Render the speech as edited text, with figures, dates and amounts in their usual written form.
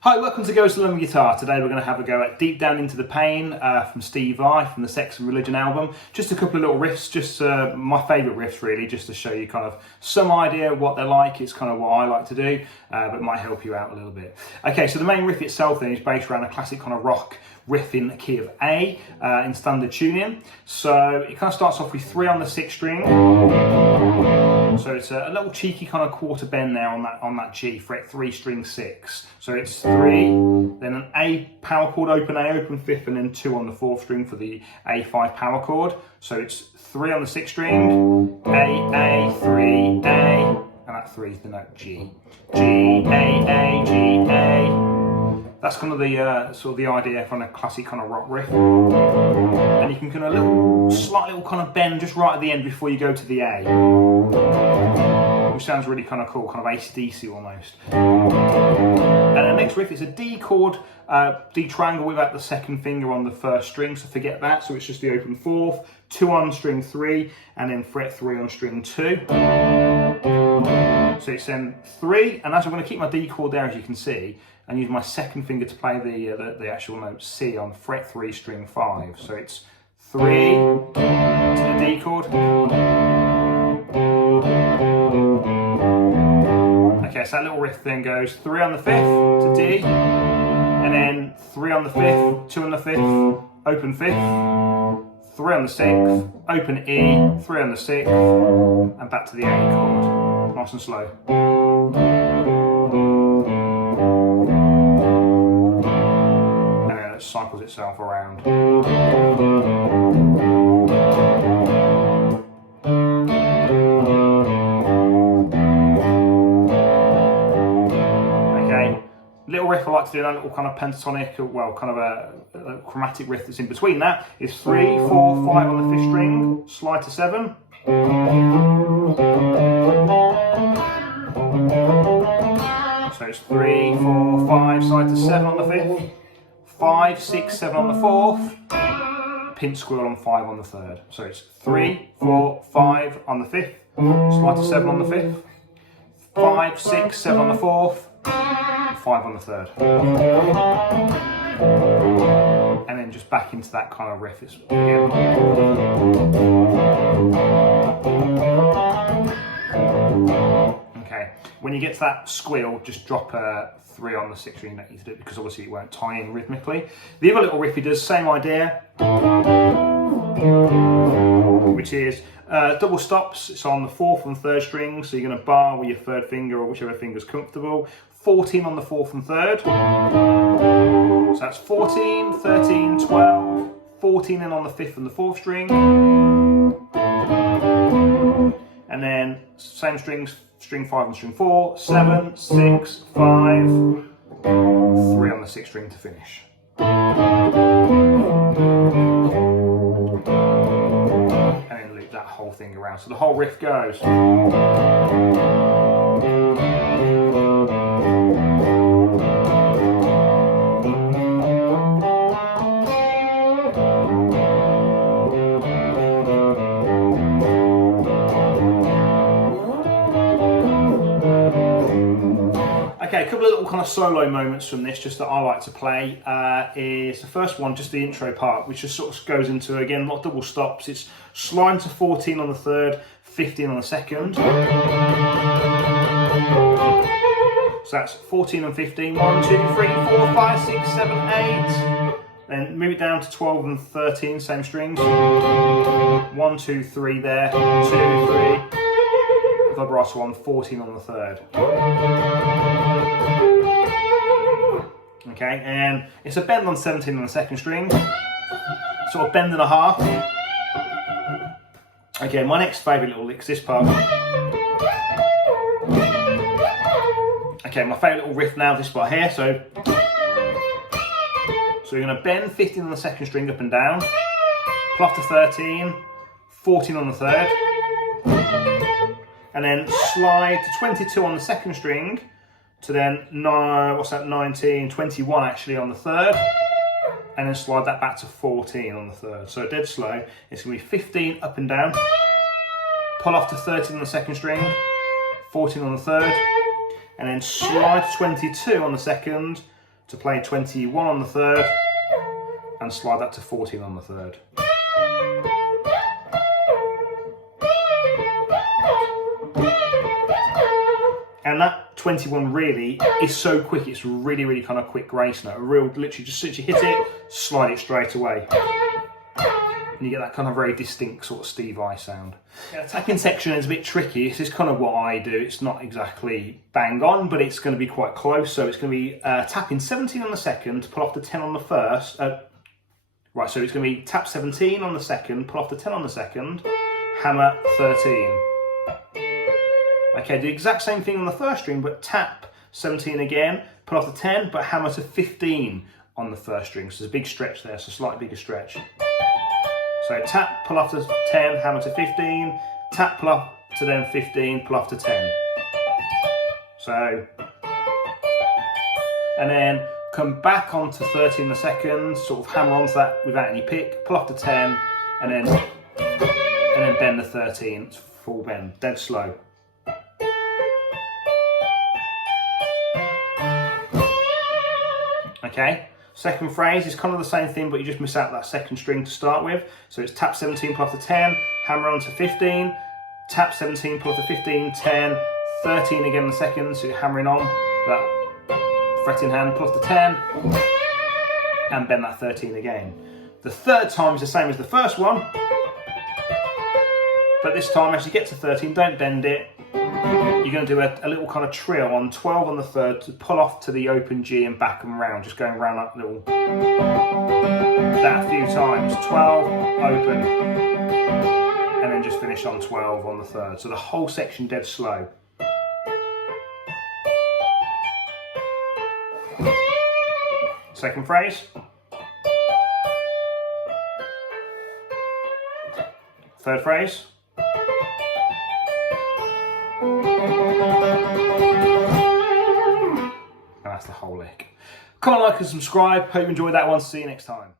Hi, welcome to Goes to Learn Guitar. Today we're going to have a go at Deep Down Into the Pain from Steve Vai from the Sex and Religion album. Just a couple of little riffs, just my favourite riffs really, just to show you kind of some idea of what they're like. It's kind of what I like to do, but it might help you out a little bit. Okay, so the main riff itself then is based around a classic kind of rock riff in the key of A in standard tuning. So it kind of starts off with 3 on the 6th string. So it's a little cheeky kind of quarter bend there on that G, fret 3, string 6. So it's 3, then an A power chord, open A, open 5th, and then 2 on the 4th string for the A5 power chord. So it's 3 on the 6th string, A, 3, A, and that 3 is the note G. G, A, G, A. That's kind of the sort of the idea from a classic kind of rock riff. And you can kind of slight little kind of bend just right at the end before you go to the A, which sounds really kind of cool, kind of AC/DC almost. And the next riff is a D chord, D triangle without the 2nd finger on the 1st string, so forget that. So it's just the open 4th, 2 on string 3, and then fret 3 on string 2. So it's then 3, and as I'm going to keep my D chord there, as you can see, and use my 2nd finger to play the actual note C on fret 3, string 5. So it's 3 to the D chord. Okay, so that little riff then goes 3 on the 5th to D, and then 3 on the 5th, 2 on the 5th, open 5th, 3 on the 6th, open E, 3 on the 6th, and back to the A chord. Nice and slow. Cycles itself around. Okay, little riff I like to do, a little kind of pentatonic, well, kind of a chromatic riff that's in between that is 3, 4, 5 on the 5th string, slide to 7. So it's 3, 4, 5, slide to 7 on the 5th. 5, 6, 7 on the 4th, pinch squirrel on 5 on the 3rd. So it's 3, 4, 5 on the 5th, slide to 7 on the 5th, 5, 6, 7 on the 4th, 5 on the 3rd. And then just back into that kind of riff again. Okay, when you get to that squeal, just drop a 3 on the 6th string that you do, because obviously it won't tie in rhythmically. The other little riff he does, same idea, which is double stops. It's on the 4th and 3rd string, so you're going to bar with your 3rd finger or whichever finger's comfortable. 14 on the 4th and 3rd. So that's 14, 13, 12, 14 in on the 5th and the 4th string. And then same strings, string 5 and string 4, 7, 6, 5, 3 on the 6th string to finish. And then loop that whole thing around. So the whole riff goes. Okay, a couple of little kind of solo moments from this, just that I like to play, is the first one, just the intro part, which just sort of goes into, again, not double stops. It's sliding to 14 on the 3rd, 15 on the 2nd. So that's 14 and 15, 1, 2, 3, 4, 5, 6, 7, 8. Then move it down to 12 and 13, same strings. 1, 2, 3 there, 2, 3. Vibrato on 14 on the 3rd. Okay, and it's a bend on 17 on the 2nd string, sort of bend and a half. Okay, my next favourite little lick's this part. Okay, my favourite little riff now, this part here. So you're going to bend 15 on the 2nd string up and down, pull off to 13, 14 on the 3rd. and then slide to 22 on the second string, to then 19, 21 actually on the third, and then slide that back to 14 on the third. So dead slow, it's going to be 15 up and down, pull off to 13 on the second string, 14 on the third, and then slide to 22 on the second to play 21 on the third, and slide that to 14 on the third. And that 21 really is so quick, it's really, really kind of quick grace note. A real, literally just as you hit it, slide it straight away. And you get that kind of very distinct sort of Steve Vai sound. Yeah, the tapping section is a bit tricky. This is kind of what I do. It's not exactly bang on, but it's going to be quite close. So it's going to be tapping 17 on the second, pull off the 10 on the first. Right, so it's going to be tap 17 on the second, pull off the 10 on the second, hammer 13. Okay, do the exact same thing on the first string, but tap 17 again, pull off the 10, but hammer to 15 on the first string. So there's a big stretch there, so slightly bigger stretch. So tap, pull off to 10, hammer to 15, tap, pull off to then 15, pull off to 10. So, and then come back onto 13 in the second, sort of hammer onto that without any pick, pull off to 10, and then bend the 13, it's full bend, dead slow. Okay, second phrase is kind of the same thing, but you just miss out that second string to start with. So it's tap 17, pull off the 10, hammer on to 15, tap 17, pull off the 15, 10, 13 again in the second, so you're hammering on that fretting hand, pull off the 10, and bend that 13 again. The third time is the same as the first one, but this time as you get to 13, don't bend it. You're going to do a little kind of trill on 12 on the third to pull off to the open G and back and round, just going around that little, that a few times, 12, open, and then just finish on 12 on the third. So the whole section dead slow. Second phrase. Third phrase. And that's the whole lick. Comment, like and subscribe. Hope you enjoyed that one. See you next time.